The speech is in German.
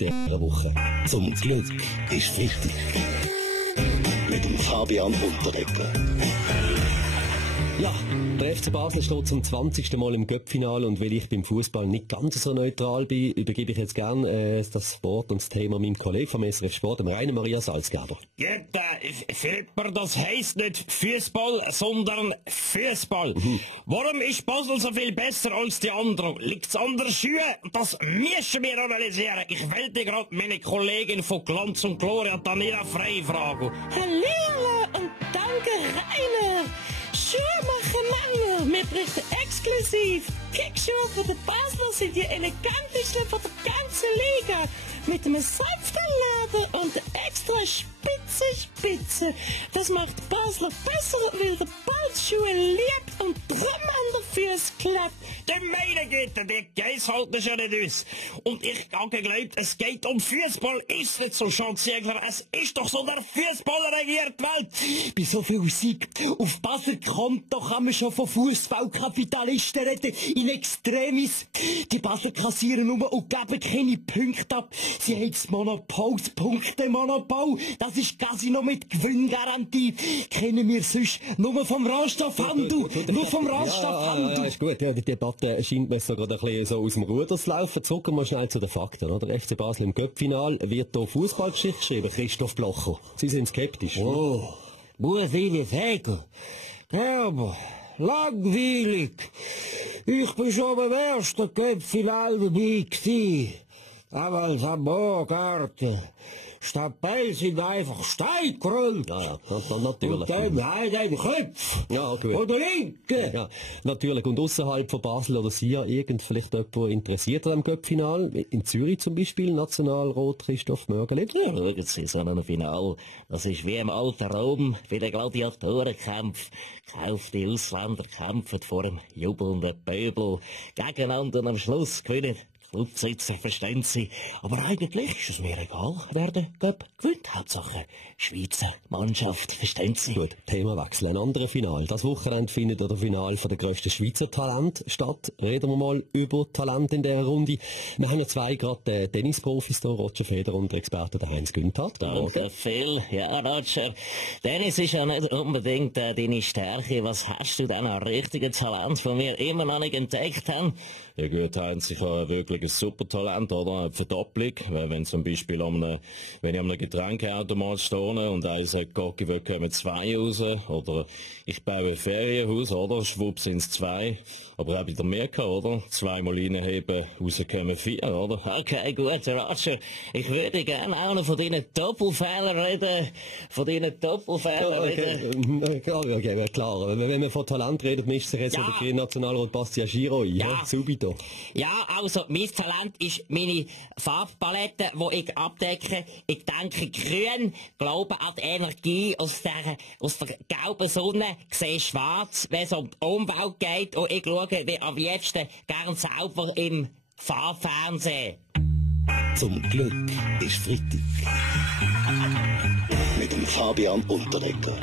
in dieser Woche. Zum Glück ist Freitag. Mit dem Fabian Unterreger. Ja, der FC Basel steht zum 20. Mal im Cup-Finale und weil ich beim Fußball nicht ganz so neutral bin, übergebe ich jetzt gerne das Wort und das Thema meinem Kollegen vom SRF Sport, dem Rainer Maria Salzgeber. Ja, Philipper, das heisst nicht Fußball, sondern Fußball. Warum ist Basel so viel besser als die anderen? Liegt's an der Schuhe? Das müssen wir analysieren. Ich wollte gerade meine Kollegin von Glanz und Gloria, Daniela Frey, fragen. Hallo und danke, Rainer. Schuhe machen Mangel. Wir berichten exklusiv. Kickschuhe von den Basler sind die elegantesten von der ganzen Liga. Mit einem Seifenladen und extra Spitze. Das macht Basler besser, weil der Ballschuhe liebt und drum an der Füße klappt. Der meine Güte, die Geiss halten schon nicht aus. Und ich habe geglaubt, es geht um Fußball, ist nicht so, Schanzjäger. Es ist doch so, der Fußball regiert die Welt. Bei so viel Sieg auf Basel kommt, doch kann man schon von Fußballkapitalisten reden. In Extremis. Die Basel kassieren nur und geben keine Punkte ab. Sie haben das Monopol, das Punktemonopol. Das ist Casino mit Gewinngarantie. Kennen wir sonst nur vom Rohstoffhandel. Nur vom Rohstoffhandel. Ja, ist gut. Ja, die Debatte scheint mir so gerade ein bisschen so aus dem Ruder zu laufen. Zurück mal schnell zu den Fakten, oder? Der FC Basel im Cup-Final wird hier Fußballgeschichte geschrieben. Christoph Blocher. Sie sind skeptisch. Oh, muss ich sagen. Ja, aber langweilig. Ich bin schon beim ersten Cup-Final dabei gewesen. Damals am Moorgarten. Stapel sind einfach Steingerollt. Ja, natürlich. Und dann halt ein Kopf. Ja, gut. Oder linke. Ja, natürlich. Und außerhalb von Basel oder Sia, vielleicht jemand, der interessiert an dem Cup-Final? In Zürich zum Beispiel, Nationalrat Christoph Mörgeli? Ja, schauen Sie, so ein Final, das ist wie im alten Rom, wie der Gladiatorenkampf. Gekaufte Ausländer kämpfen vor dem jubelnden Pöbel gegeneinander und am Schluss gewinnen Clubsitzer, verstehen Sie. Aber eigentlich ist es mir egal, wer den Cup gewinnt. Hauptsache Schweizer Mannschaft, verstehen Sie. Gut, Themawechsel, ein anderes Final. Das Wochenende findet das Final von der grössten Schweizer Talent statt. Reden wir mal über Talent in dieser Runde. Wir haben ja zwei gerade Tennisprofis hier, Roger Federer und der Experte der Heinz Günther. Danke, Phil. Ja, Roger. Tennis ist ja nicht unbedingt deine Stärke. Was hast du denn an richtigen Talent von mir immer noch nicht entdeckt haben? Ja gut, Heinz, ich habe wirklich ein super Talent, oder? Eine Verdopplung. Wenn zum Beispiel wenn ich an einem Getränkeautomat stehe und einer sagt, Gocki, wir kommen zwei raus, oder ich baue ein Ferienhaus, oder? Schwupps sind's zwei. Aber auch bei der Mirka, oder? Zweimal reinheben, rauskommen vier, oder? Okay, gut, Roger. Ich würde gerne auch noch von deinen Doppelfehlern reden. Okay, klar. Wenn man von Talent redet, mischt sich jetzt der Nationalrat Bastian Giro ein. Ja. Subito. Ja, also, mein Talent ist meine Farbpalette, die ich abdecke. Ich denke grün, glaube an die Energie aus der gelben Sonne, sehe schwarz, wenn es um die Umwelt geht, und ich schaue wie am liebsten gern sauber im Fahrfernsehen. Zum Glück ist Freitag. Mit dem Fabian Unterreger.